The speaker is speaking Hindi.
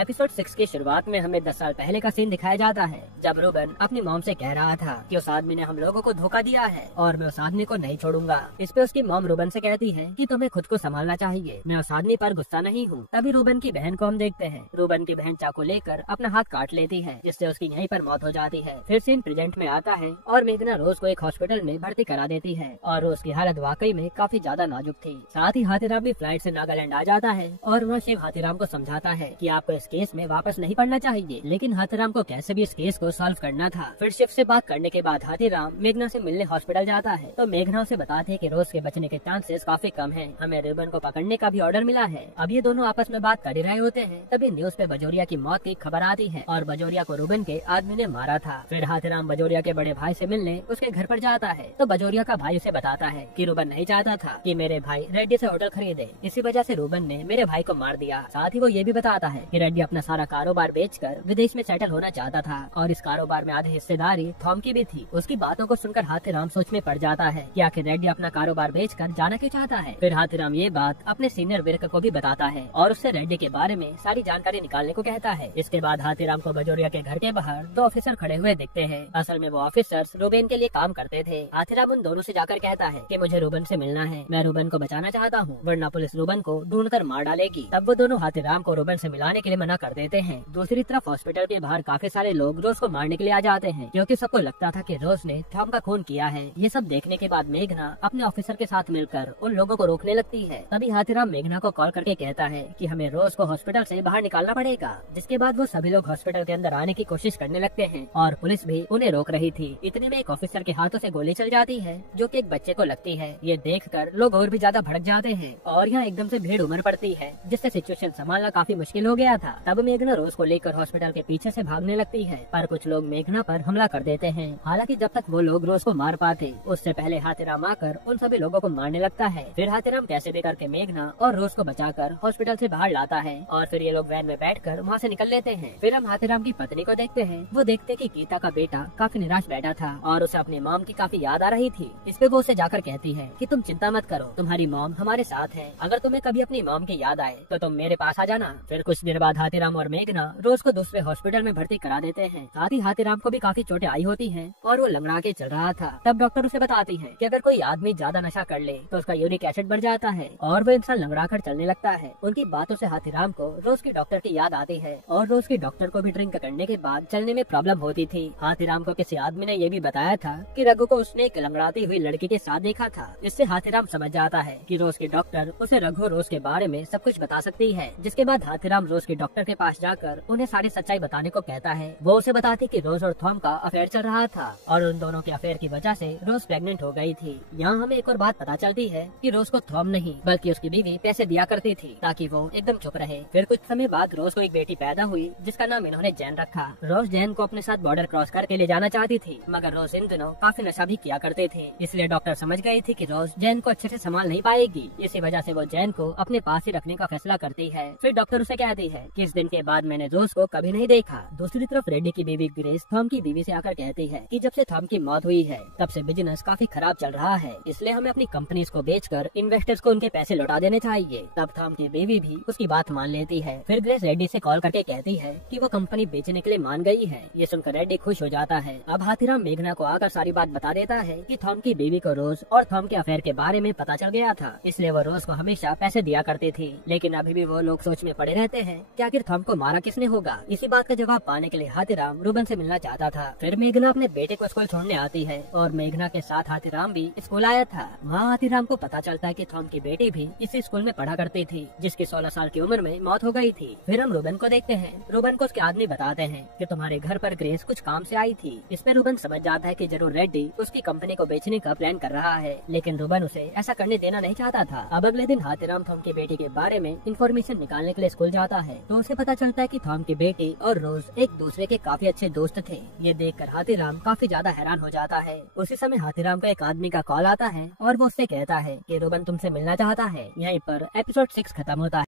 एपिसोड 6 की शुरुआत में हमें 10 साल पहले का सीन दिखाया जाता है, जब रूबन अपनी मॉम से कह रहा था कि उस आदमी ने हम लोगों को धोखा दिया है और मैं उस आदमी को नहीं छोड़ूंगा। इस पे उसकी मॉम रूबन से कहती है कि तुम्हें खुद को संभालना चाहिए, मैं उस आदमी पर गुस्सा नहीं हूँ। तभी रूबन की बहन को हम देखते हैं। रूबन की बहन चाकू लेकर अपना हाथ काट लेती है, जिससे उसकी यहीं पर मौत हो जाती है। फिर सीन प्रेजेंट में आता है और मेघना रोज को एक हॉस्पिटल में भर्ती करा देती है और रोज की हालत वाकई में काफी ज्यादा नाजुक थी। साथ ही हाथीराम भी फ्लाइट से नागालैंड आ जाता है और वह शिव हाथीराम को समझाता है कि आपको इस केस में वापस नहीं पड़ना चाहिए, लेकिन हाथीराम को कैसे भी इस केस को सॉल्व करना था। फिर शिव से बात करने के बाद हाथीराम मेघना से मिलने हॉस्पिटल जाता है, तो मेघना उसे बताते हैं कि रोज के बचने के चांसेस काफी कम हैं। हमें रूबन को पकड़ने का भी ऑर्डर मिला है। अब ये दोनों आपस में बात कर ही रहे होते हैं, तभी न्यूज पे बजोरिया की मौत की खबर आती है और बजोरिया को रूबन के आदमी ने मारा था। फिर हाथीराम बजोरिया के बड़े भाई से मिलने उसके घर पर जाता है, तो बजोरिया का भाई उसे बताता है कि रूबन नहीं चाहता था कि मेरे भाई रेड्डी से होटल खरीदे, इसी वजह से रूबन ने मेरे भाई को मार दिया। साथ ही वो ये भी बताता है कि रेड्डी अपना सारा कारोबार बेचकर विदेश में सेटल होना चाहता था और इस कारोबार में आधी हिस्सेदारी थॉम की भी थी। उसकी बातों को सुनकर हाथीराम सोच में पड़ जाता है कि आखिर रेड्डी अपना कारोबार बेचकर जाना क्यों चाहता है। फिर हाथीराम ये बात अपने सीनियर विर्क को भी बताता है और उससे रेड्डी के बारे में सारी जानकारी निकालने को कहता है। इसके बाद हाथीराम को बजोरिया के घर के बाहर 2 ऑफिसर खड़े हुए दिखते हैं। असल में वो ऑफिसर्स रूबेन के लिए काम करते थे। हाथीराम उन दोनों से जाकर कहता है कि मुझे रूबन से मिलना है, मैं रूबन को बचाना चाहता हूँ, वरना पुलिस रूबन को ढूंढकर मार डालेगी। तब वो दोनों हाथीराम को रूबन से मिलाने के लिए मना कर देते हैं। दूसरी तरफ हॉस्पिटल के बाहर काफी सारे लोग रोज को मारने के लिए आ जाते हैं, क्योंकि सबको लगता था कि रोज ने थॉम का खून किया है। ये सब देखने के बाद मेघना अपने ऑफिसर के साथ मिलकर उन लोगों को रोकने लगती है। तभी हाथीराम मेघना को कॉल करके कहता है कि हमें रोज को हॉस्पिटल से बाहर निकालना पड़ेगा। जिसके बाद वो सभी लोग हॉस्पिटल के अंदर आने की कोशिश करने लगते हैं और पुलिस भी उन्हें रोक रही थी। इतने में एक ऑफिसर के हाथों से गोली चल जाती है, जो कि एक बच्चे को लगती है। ये देखकर लोग और भी ज्यादा भड़क जाते हैं और यहाँ एकदम से भीड़ उमड़ पड़ती है, जिससे सिचुएशन संभालना काफी मुश्किल हो गया था। तब मेघना रोज को लेकर हॉस्पिटल के पीछे से भागने लगती है, पर कुछ लोग मेघना पर हमला कर देते हैं। हालांकि जब तक वो लोग रोज को मार पाते, उससे पहले हाथीराम आकर उन सभी लोगों को मारने लगता है। फिर हाथीराम कैसे भी करके मेघना और रोज को बचाकर हॉस्पिटल से बाहर लाता है और फिर ये लोग वैन में बैठकर वहाँ से निकल लेते हैं। फिर हम हाथीराम की पत्नी को देखते हैं। वो देखते कि गीता का बेटा काफी निराश बैठा था और उसे अपनी मॉम की काफी याद आ रही थी। इस पे वो उसे जाकर कहती है कि तुम चिंता मत करो, तुम्हारी मॉम हमारे साथ है, अगर तुम्हें कभी अपनी मॉम की याद आए तो तुम मेरे पास आ जाना। फिर कुछ देर बाद हाथीराम और मेघना रोज को दूसरे हॉस्पिटल में भर्ती करा देते हैं। साथ ही हाथीराम को भी काफी चोटें आई होती हैं और वो लंगड़ा के चल रहा था। तब डॉक्टर उसे बताती है कि अगर कोई आदमी ज्यादा नशा कर ले तो उसका यूरिक एसिड बढ़ जाता है और वो इंसान लंगड़ा कर चलने लगता है। उनकी बातों से हाथीराम को रोज की डॉक्टर की याद आती है और रोज की डॉक्टर को भी ड्रिंक करने के बाद चलने में प्रॉब्लम होती थी। हाथीराम को किसी आदमी ने ये भी बताया था कि रघु को उसने एक लंगड़ाती हुई लड़की के साथ देखा था। इससे हाथीराम समझ जाता है कि रोज के डॉक्टर उसे रघु रोज के बारे में सब कुछ बता सकती है। जिसके बाद हाथीराम रोज के डॉक्टर के पास जाकर उन्हें सारी सच्चाई बताने को कहता है। वो उसे बताती कि रोज और थॉम का अफेयर चल रहा था और उन दोनों के अफेयर की वजह से रोज प्रेग्नेंट हो गई थी। यहाँ हमें एक और बात पता चलती है कि रोज को थॉम नहीं बल्कि उसकी बीवी पैसे दिया करती थी ताकि वो एकदम चुप रहे। फिर कुछ समय बाद रोज को एक बेटी पैदा हुई, जिसका नाम इन्होंने जैन रखा। रोज जैन को अपने साथ बॉर्डर क्रॉस करके ले जाना चाहती थी, मगर रोज इन दिनों काफी नशा भी किया करते थे, इसलिए डॉक्टर समझ गई थी कि रोज जैन को अच्छे से संभाल नहीं पाएगी। इसी वजह से वो जैन को अपने पास ही रखने का फैसला करती है। फिर डॉक्टर उसे कहती है कि इस दिन के बाद मैंने रोज को कभी नहीं देखा। दूसरी तरफ रेड्डी की बीवी ग्रेस थॉम की बीवी से आकर कहती है कि जब से थॉम की मौत हुई है तब से बिजनेस काफी खराब चल रहा है, इसलिए हमें अपनी कंपनीज को बेचकर इन्वेस्टर्स को उनके पैसे लौटा देने चाहिए। तब थॉम की बीवी भी उसकी बात मान लेती है। फिर ग्रेस रेड्डी से कॉल करके कहती है कि वो कंपनी बेचने के लिए मान गई है। ये सुनकर रेड्डी खुश हो जाता है। अब हाथीराम मेघना को आकर सारी बात बता देता है कि थॉम की बीवी को रोज और थॉम के अफेयर के बारे में पता चल गया था, इसलिए वो रोज को हमेशा पैसे दिया करती थी। लेकिन अभी भी वो लोग सोच में पड़े रहते हैं कि आखिर थॉम को मारा किसने होगा। इसी बात का जवाब पाने के लिए हाथीराम रूबन से मिलना चाहता था। फिर मेघना अपने बेटे को स्कूल छोड़ने आती है और मेघना के साथ हाथीराम भी स्कूल आया था। वहाँ हाथीराम को पता चलता है कि थॉम की बेटी भी इसी स्कूल में पढ़ा करती थी, जिसकी 16 साल की उम्र में मौत हो गई थी। फिर हम रूबन को देखते हैं। रूबन को उसके आदमी बताते हैं कि तुम्हारे घर पर ग्रेस कुछ काम से आई थी। इसमें रूबन समझ जाता है कि जरूर रेड्डी उसकी कंपनी को बेचने का प्लान कर रहा है, लेकिन रूबन उसे ऐसा करने देना नहीं चाहता था। अब अगले दिन हाथीराम थॉम की बेटी के बारे में इंफॉर्मेशन निकालने के लिए स्कूल जाता है, तो उसे पता चलता है कि थॉम की बेटी और रोज एक दूसरे के काफी अच्छे दोस्त थे। ये देखकर हाथीराम काफी ज्यादा हैरान हो जाता है। उसी समय हाथीराम को एक आदमी का कॉल आता है और वो उससे कहता है कि रूबन तुमसे मिलना चाहता है। यहीं पर एपिसोड 6 खत्म होता है।